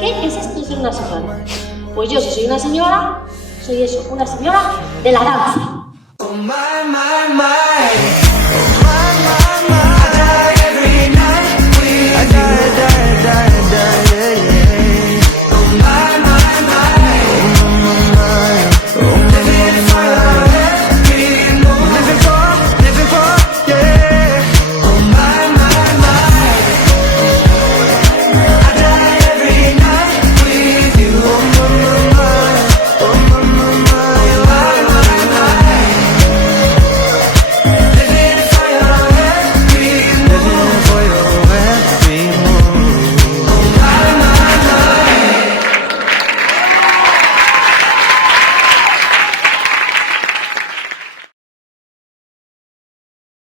¿Qué es esto de ser una señora? Pues yo, si soy una señora, soy eso, una señora de la danza. Oh my, my, my.